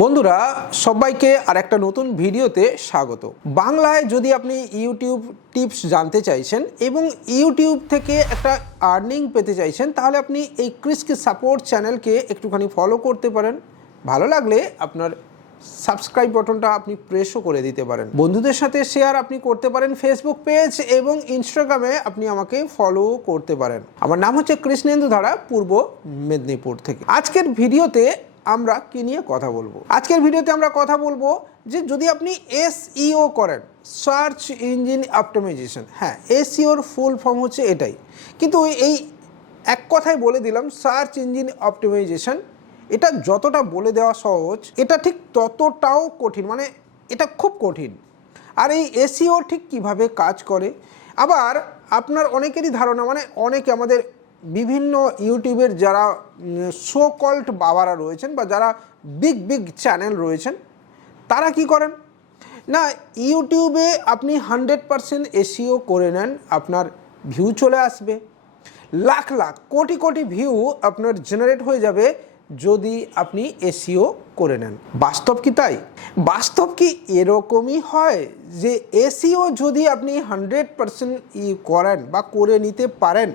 বন্ধুরা সবাইকে আরেকটা নতুন ভিডিওতে স্বাগত। বাংলায় যদি আপনি ইউটিউব টিপস জানতে চাইছেন এবং ইউটিউব থেকে একটা আর্নিং পেতে চাইছেন, তাহলে আপনি এই ক্রিস্ক সাপোর্ট চ্যানেলকে একটুখানি ফলো করতে পারেন। ভালো লাগলে আপনার সাবস্ক্রাইব বাটনটা আপনি প্রেসও করে দিতে পারেন। বন্ধুদের সাথে শেয়ার আপনি করতে পারেন ফেসবুক পেজ এবং ইনস্টাগ্রামে আপনি আমাকে ফলো করতে পারেন। আমার নাম হচ্ছে কৃষ্ণেন্দু ধারা, পূর্ব মেদিনীপুর থেকে। আজকের ভিডিওতে আমরা কি নিয়ে কথা বলবো? আজকের ভিডিওতে আমরা কথা বলবো যে যদি আপনি এসইও করেন, সার্চ ইঞ্জিন অপটিমাইজেশন, হ্যাঁ এসইওর ফুল ফর্ম হচ্ছে এটাই, কিন্তু এই এক কথায় বলে দিলাম সার্চ ইঞ্জিন অপটিমাইজেশন। এটা যতটা বলে দেওয়া সহজ, এটা ঠিক ততটাও কঠিন, মানে এটা খুব কঠিন। আর এই এসইও ঠিক কিভাবে কাজ করে, আবার আপনার অনেকেরই ধারণা, মানে অনেকে আমাদের বিভিন্ন ইউটিউবের যারা সো কল্ড বাবারা রয়েছেন বা যারা বিগ চ্যানেল রয়েছেন, তারা কি করেন না, ইউটিউবে আপনি 100% এসইও করে নেন, আপনার ভিউ চলে আসবে, লাখ লাখ কোটি কোটি ভিউ আপনার জেনারেট হয়ে যাবে যদি আপনি এসইও করে নেন। বাস্তব কি তাই? বাস্তব কি এরকমই হয় যে এসইও যদি আপনি 100% করেন বা করে নিতে পারেন,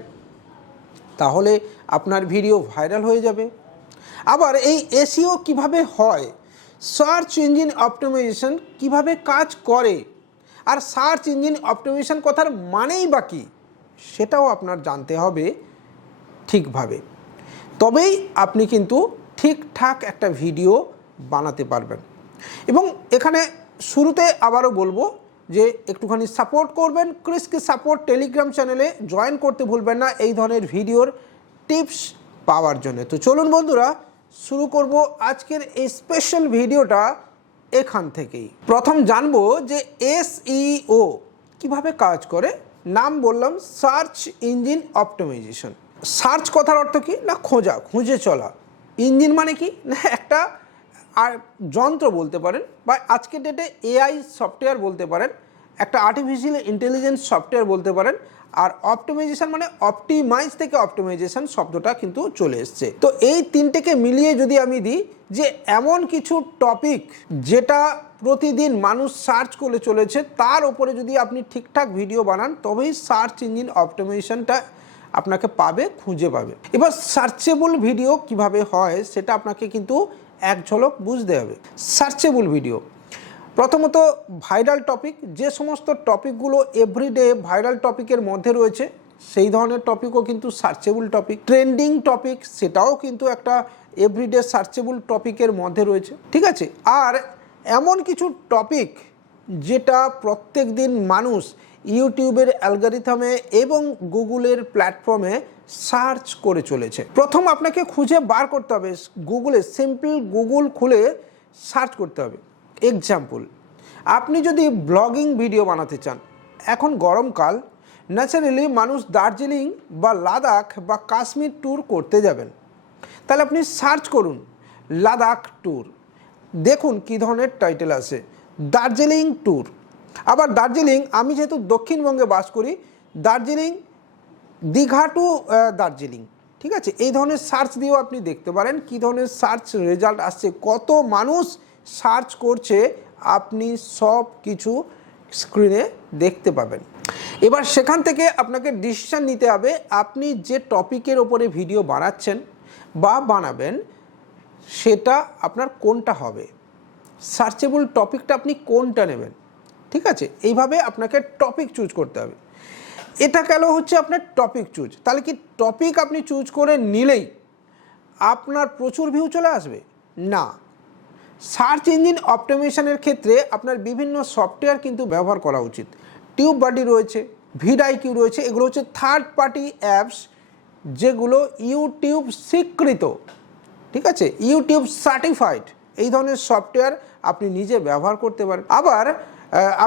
তাহলে আপনার ভিডিও ভাইরাল হয়ে যাবে? আবার এই এসইও কিভাবে হয়, সার্চ ইঞ্জিন অপটিমাইজেশন কিভাবে কাজ করে, আর সার্চ ইঞ্জিন অপটিমাইজেশন কথার মানেই বা কী, সেটাও আপনার জানতে হবে ঠিকভাবে। তবেই আপনি কিন্তু ঠিকঠাক একটা ভিডিও বানাতে পারবেন। এবং এখানে শুরুতে আবারও বলবো যে একটুখানি সাপোর্ট করবেন, ক্রিস্ক সাপোর্ট টেলিগ্রাম চ্যানেলে জয়েন করতে ভুলবেন না এই ধরনের ভিডিওর টিপস পাওয়ার জন্য। তো চলুন বন্ধুরা, শুরু করব আজকের এই স্পেশাল ভিডিওটা এখান থেকেই। প্রথম জানবো যে এসইও কিভাবে কাজ করে। নাম বললাম সার্চ ইঞ্জিন অপটিমাইজেশন। সার্চ কথার অর্থ কি না, খোঁজা, খুঁজে চলা। ইঞ্জিন মানে কি না, একটা আর যন্ত্র বলতে পারেন, বা আজকের ডেটে এআই সফটওয়্যার বলতে পারেন, একটা আর্টিফিশিয়াল ইন্টেলিজেন্স সফটওয়্যার বলতে পারেন। আর অপটিমাইজেশন মানে অপটিমাইজ থেকে অপটিমাইজেশন শব্দটা কিন্তু চলে এসছে। তো এই তিনটেকে মিলিয়ে যদি আমি দিই যে এমন কিছু টপিক যেটা প্রতিদিন মানুষ সার্চ করে চলেছে, তার উপরে যদি আপনি ঠিকঠাক ভিডিও বানান, তবেই সার্চ ইঞ্জিন অপটিমাইজেশনটা আপনাকে পাবে, খুঁজে পাবে। এবার সার্চেবল ভিডিও কিভাবে হয় সেটা আপনাকে কিন্তু এক ঝলক বুঝতে হবে। সার্চেবল ভিডিও প্রথমত ভাইরাল টপিক, যে সমস্ত টপিকগুলো এভরিডে ভাইরাল টপিকের মধ্যে রয়েছে সেই ধরনের টপিকও কিন্তু সার্চেবল টপিক। ট্রেন্ডিং টপিক, সেটাও কিন্তু একটা এভরিডে সার্চেবল টপিকের মধ্যে রয়েছে, ঠিক আছে। আর এমন কিছু টপিক যেটা প্রত্যেক দিন মানুষ ইউটিউবের অ্যালগরিথমে এবং গুগলের প্ল্যাটফর্মে সার্চ করে চলেছে। প্রথম আপনাকে খুঁজে বার করতে হবে, গুগলে সিম্পল গুগল খুলে সার্চ করতে হবে। এক্সাম্পল, আপনি যদি ব্লগিং ভিডিও বানাতে চান, এখন গরমকাল, ন্যাচারালি মানুষ দার্জিলিং বা লাদাখ বা কাশ্মীর ট্যুর করতে যাবেন, তাহলে আপনি সার্চ করুন লাদাখ ট্যুর, দেখুন কী ধরনের টাইটেল আছে, দার্জিলিং ট্যুর। আবার দার্জিলিং, আমি যেহেতু দক্ষিণবঙ্গে বাস করি, দার্জিলিং দীঘা টু দার্জিলিং, ঠিক আছে, এই ধরনের সার্চ দিয়েও আপনি দেখতে পারেন কী ধরনের সার্চ রেজাল্ট আসছে, কত মানুষ সার্চ করছে, আপনি সব কিছু স্ক্রিনে দেখতে পাবেন। এবার সেখান থেকে আপনাকে ডিসিশন নিতে হবে আপনি যে টপিকের ওপরে ভিডিও বানাচ্ছেন বা বানাবেন, সেটা আপনার কোনটা হবে, সার্চেবল টপিকটা আপনি কোনটা নেবেন, ঠিক আছে। এইভাবে আপনাকে টপিক চুজ করতে হবে। এটা গেল হচ্ছে আপনার টপিক চুজ। তাহলে কি টপিক আপনি চুজ করে নিলেই আপনার প্রচুর ভিউ চলে আসবে? না। সার্চ ইঞ্জিন অপটিমাইজেশনের ক্ষেত্রে আপনার বিভিন্ন সফটওয়্যার কিন্তু ব্যবহার করা উচিত। টিউববাডি রয়েছে, ভিডআইকিউ রয়েছে, এগুলো হচ্ছে থার্ড পার্টি অ্যাপস যেগুলো ইউটিউব স্বীকৃত, ঠিক আছে, ইউটিউব সার্টিফাইড। এই ধরনের সফটওয়্যার আপনি নিজে ব্যবহার করতে পারেন। আবার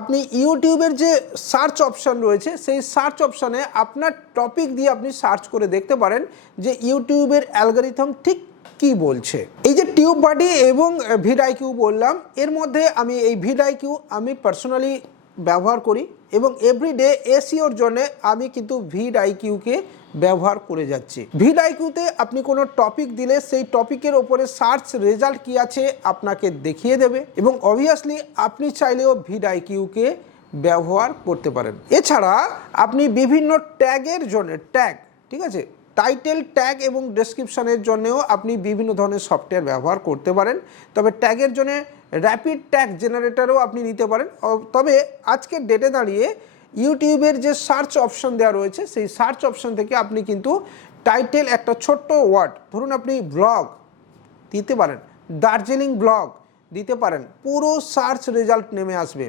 আপনি ইউটিউবের যে সার্চ অপশান রয়েছে, সেই সার্চ অপশানে আপনার টপিক দিয়ে আপনি সার্চ করে দেখতে পারেন যে ইউটিউবের অ্যালগরিথম ঠিক কি বলছে। এই যে টিউববাডি এবং ভিডআইকিউ বললাম, এর মধ্যে আমি এই ভিডআইকিউ আমি পার্সোনালি ব্যবহার করি এবং এভরিডে এসইওর জন্য আমি কিন্তু ভিডআইকিউকে ব্যবহার করে যাচ্ছি। ভিডআইকিউতে আপনি কোনো টপিক দিলে সেই টপিকের ওপরে সার্চ রেজাল্ট কি আছে আপনাকে দেখিয়ে দেবে এবং অবভিয়াসলি আপনি চাইলেও ভিডআইকিউকে ব্যবহার করতে পারেন। এছাড়া আপনি বিভিন্ন ট্যাগের জন্য ঠিক আছে, টাইটেল ট্যাগ এবং ডেসক্রিপশনের জন্যও আপনি বিভিন্ন ধরনের সফটওয়্যার ব্যবহার করতে পারেন। তবে ট্যাগের জন্য র্যাপিড ট্যাগ জেনারেটরও আপনি নিতে পারেন। তবে আজকের ডেটে দাঁড়িয়ে ইউটিউবের যে সার্চ অপশন দেওয়া রয়েছে সেই সার্চ অপশন থেকে আপনি কিন্তু টাইটেল একটা ছোট্ট ওয়ার্ড, ধরুন আপনি ব্লগ দিতে পারেন, দার্জিলিং ব্লগ দিতে পারেন, পুরো সার্চ রেজাল্ট নেমে আসবে।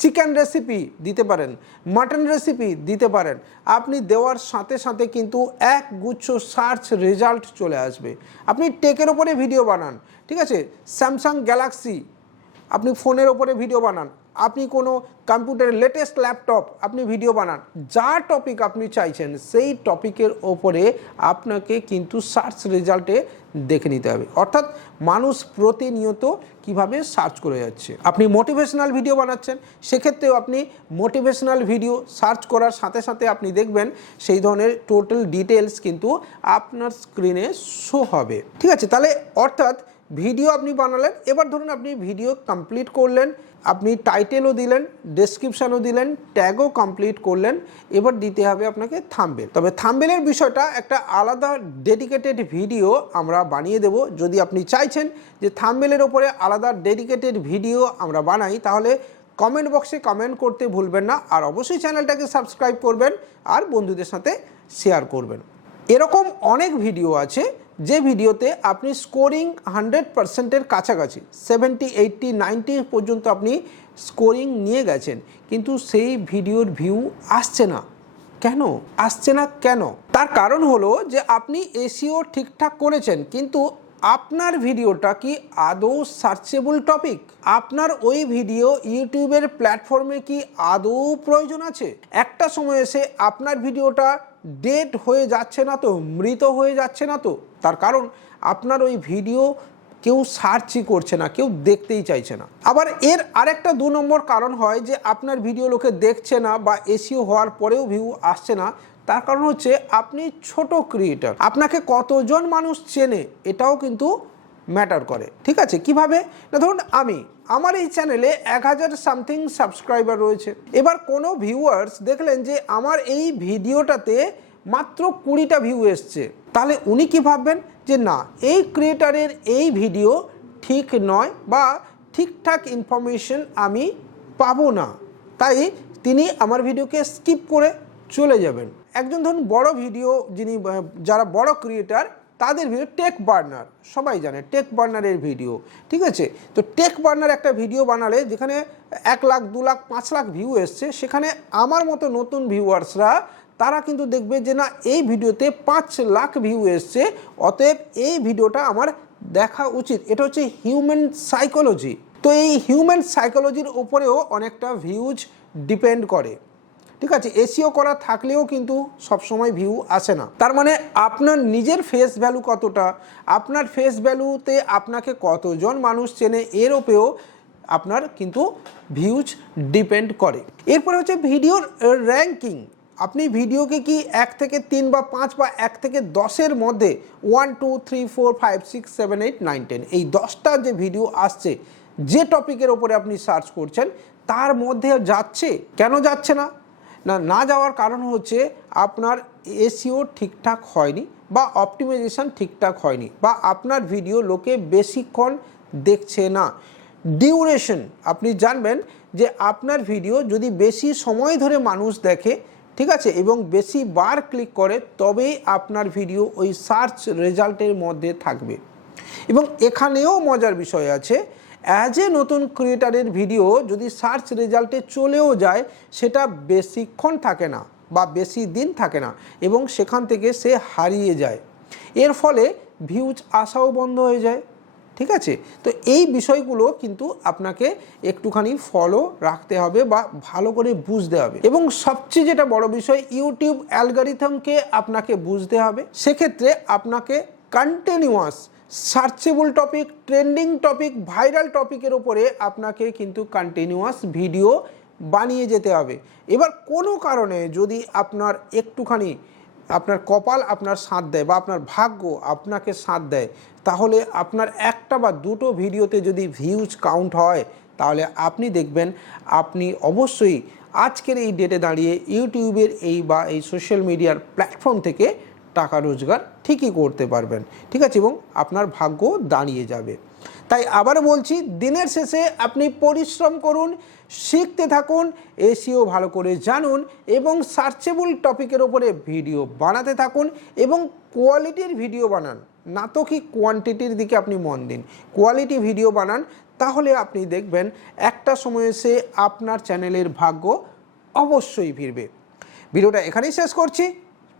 চিকেন রেসিপি দিতে পারেন, মাটন রেসিপি দিতে পারেন, আপনি দেওয়ার সাথে সাথে কিন্তু এক গুচ্ছ সার্চ রেজাল্ট চলে আসবে। আপনি টেকের ওপরে ভিডিও বানান, ঠিক আছে, স্যামসাং গ্যালাক্সি আপনি ফোনের ওপরে ভিডিও বানান, আপনি কোনো কম্পিউটারের লেটেস্ট ল্যাপটপ আপনি ভিডিও বানান, যা টপিক আপনি চাইছেন সেই টপিকের ওপরে আপনাকে কিন্তু সার্চ রেজাল্টে দেখে নিতে হবে। অর্থাৎ মানুষ প্রতিনিয়ত কিভাবে সার্চ করে যাচ্ছে। আপনি মোটিভেশনাল ভিডিও বানাচ্ছেন, সেক্ষেত্রেও আপনি মোটিভেশনাল ভিডিও সার্চ করার সাথে সাথে আপনি দেখবেন সেই ধরনের টোটাল ডিটেলস কিন্তু আপনার স্ক্রিনে শো হবে। ঠিক আছে, তাহলে অর্থাৎ ভিডিও আপনি বানালেন, এবার ধরুন আপনি ভিডিও কমপ্লিট করলেন, আপনি টাইটেলও দিলেন, ডেসক্রিপশানও দিলেন, ট্যাগও কমপ্লিট করলেন, এবার দিতে হবে আপনাকে থাম্বনেল। তবে থাম্বনেলের বিষয়টা একটা আলাদা ডেডিকেটেড ভিডিও আমরা বানিয়ে দেব। যদি আপনি চাইছেন যে থাম্বনেলের ওপরে আলাদা ডেডিকেটেড ভিডিও আমরা বানাই, তাহলে কমেন্ট বক্সে কমেন্ট করতে ভুলবেন না, আর অবশ্যই চ্যানেলটাকে সাবস্ক্রাইব করবেন আর বন্ধুদের সাথে শেয়ার করবেন। এরকম অনেক ভিডিও আছে যে ভিডিওতে আপনি স্কোরিং 100%-এর কাছাকাছি 70, 80, 90 পর্যন্ত আপনি স্কোরিং নিয়ে গেছেন, কিন্তু সেই ভিডিওর ভিউ আসছে না। কেন আসছে না? কেন? তার কারণ হলো যে আপনি এসইও ঠিকঠাক করেছেন, কিন্তু আপনার ভিডিওটা কি আদৌ সার্চেবল টপিক? আপনার ওই ভিডিও ইউটিউবের প্ল্যাটফর্মে কি আদৌ প্রয়োজন আছে? একটা সময় এসে আপনার ভিডিওটা ডেড হয়ে যাচ্ছে না তো, মৃত হয়ে যাচ্ছে না তো? তার কারণ আপনার ওই ভিডিও কেউ সার্চই করছে না, কেউ দেখতেই চাইছে না। আবার এর আরেকটা 2 নম্বর কারণ হয় যে আপনার ভিডিও লোকে দেখছে না বা এসইও হওয়ার পরেও ভিউ আসছে না। তার কারণ হচ্ছে আপনি ছোট ক্রিয়েটর, আপনাকে কতজন মানুষ চেনে এটাও কিন্তু ম্যাটার করে। ঠিক আছে, কিভাবে না, ধরুন আমার এই চ্যানেলে 1000 সামথিং সাবস্ক্রাইবার রয়েছে। এবার কোনো ভিউয়ার্স দেখলেন যে আমার এই ভিডিওটাতে মাত্র 20টা ভিউ এসছে, তাহলে উনি কি ভাববেন যে না, এই ক্রিয়েটারের এই ভিডিও ঠিক নয় বা ঠিকঠাক ইনফরমেশন আমি পাবো না, তাই তিনি আমার ভিডিওকে স্কিপ করে চলে যাবেন। একজন ধরুন বড় ভিডিও যারা বড় ক্রিয়েটার তাদের ভিডিও, টেক বার্নার সবাই জানে টেক বার্নারের ভিডিও, ঠিক আছে, তো টেক বার্নার একটা ভিডিও বানালে যেখানে 1 লাখ 2 লাখ 5 লাখ ভিউ এসছে, সেখানে আমার মতো নতুন ভিউয়ার্সরা তারা কিন্তু দেখবে যে না, এই ভিডিওতে 5 লাখ ভিউ এসছে, অতএব এই ভিডিওটা আমার দেখা উচিত। এটা হচ্ছে হিউম্যান সাইকোলজি। তো এই হিউম্যান সাইকোলজির উপরেও অনেকটা ভিউজ ডিপেন্ড করে। ঠিক আছে, এসইও করা থাকলেও কিন্তু সবসময় ভিউ আসে না। তার মানে আপনার নিজের ফেস ভ্যালু কতটা, আপনার ফেস ভ্যালুতে আপনাকে কতজন মানুষ চেনে, এর উপরেও আপনার কিন্তু ভিউজ ডিপেন্ড করে। এরপরে হচ্ছে ভিডিওর র্যাঙ্কিং। আপনি ভিডিওকে কি 1 থেকে 3 বা 5 বা 1 থেকে 10-এর মধ্যে 1, 2, 3, 4, 5, 6, 7, 8, 9, 10 এই 10টা যে ভিডিও আসছে, যে টপিকের ওপরে আপনি সার্চ করছেন তার মধ্যে যাচ্ছে? কেন যাচ্ছে না? না যাওয়ার কারণ হচ্ছে আপনার এসইও ঠিকঠাক হয়নি বা অপটিমাইজেশন ঠিকঠাক হয়নি, বা আপনার ভিডিও লোকে বেশিক্ষণ দেখছে না। ডিউরেশন, আপনি জানবেন যে আপনার ভিডিও যদি বেশি সময় ধরে মানুষ দেখে, ঠিক আছে, এবং বেশি বার ক্লিক করে, তবেই আপনার ভিডিও ওই সার্চ রেজাল্টের মধ্যে থাকবে। এবং এখানেও মজার বিষয় আছে, অ্যাজ এ নতুন ক্রিয়েটারের ভিডিও যদি সার্চ রেজাল্টে চলেও যায়, সেটা বেশিক্ষণ থাকে না বা বেশি দিন থাকে না, এবং সেখান থেকে সে হারিয়ে যায়। এর ফলে ভিউজ আসাও বন্ধ হয়ে যায়। ঠিক আছে, তো এই বিষয়গুলো কিন্তু আপনাকে একটুখানি ফলো রাখতে হবে বা ভালো করে বুঝতে হবে। এবং সবচেয়ে যেটা বড় বিষয়, ইউটিউব অ্যালগরিথমকে আপনাকে বুঝতে হবে। সেক্ষেত্রে আপনাকে continuous searchable topic, trending topic, viral টপিকের ওপরে আপনাকে কিন্তু কন্টিনিউয়াস ভিডিও বানিয়ে যেতে হবে। এবার কোনো কারণে যদি আপনার একটুখানি আপনার কপাল আপনার সাথ দেয় বা আপনার ভাগ্য আপনাকে সাথ দেয়, তাহলে আপনার একটা বা দুটো ভিডিওতে যদি ভিউজ কাউন্ট হয়, তাহলে আপনি দেখবেন আপনি অবশ্যই আজকের এই ডেটে দাঁড়িয়ে ইউটিউবের এই সোশ্যাল মিডিয়ার প্ল্যাটফর্ম থেকে টাকা রোজগার ঠিকই করতে পারবেন, ঠিক আছে, এবং আপনার ভাগ্য দাঁড়িয়ে যাবে। তাই আবারও বলছি, দিনের শেষে আপনি পরিশ্রম করুন, শিখতে থাকুন, এসইও ভালো করে জানুন এবং সার্চেবল টপিকের ওপরে ভিডিও বানাতে থাকুন এবং কোয়ালিটির ভিডিও বানান, না তো কি কোয়ান্টিটির দিকে আপনি মন দিন। কোয়ালিটি ভিডিও বানান, তাহলে আপনি দেখবেন একটা সময় এসে আপনার চ্যানেলের ভাগ্য অবশ্যই ফিরবে। ভিডিওটা এখানেই শেষ করছি।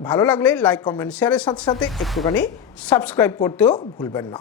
ভালো লাগলে লাইক, কমেন্ট, শেয়ারের সাথে সাথে একটুখানি সাবস্ক্রাইব করতেও ভুলবেন না।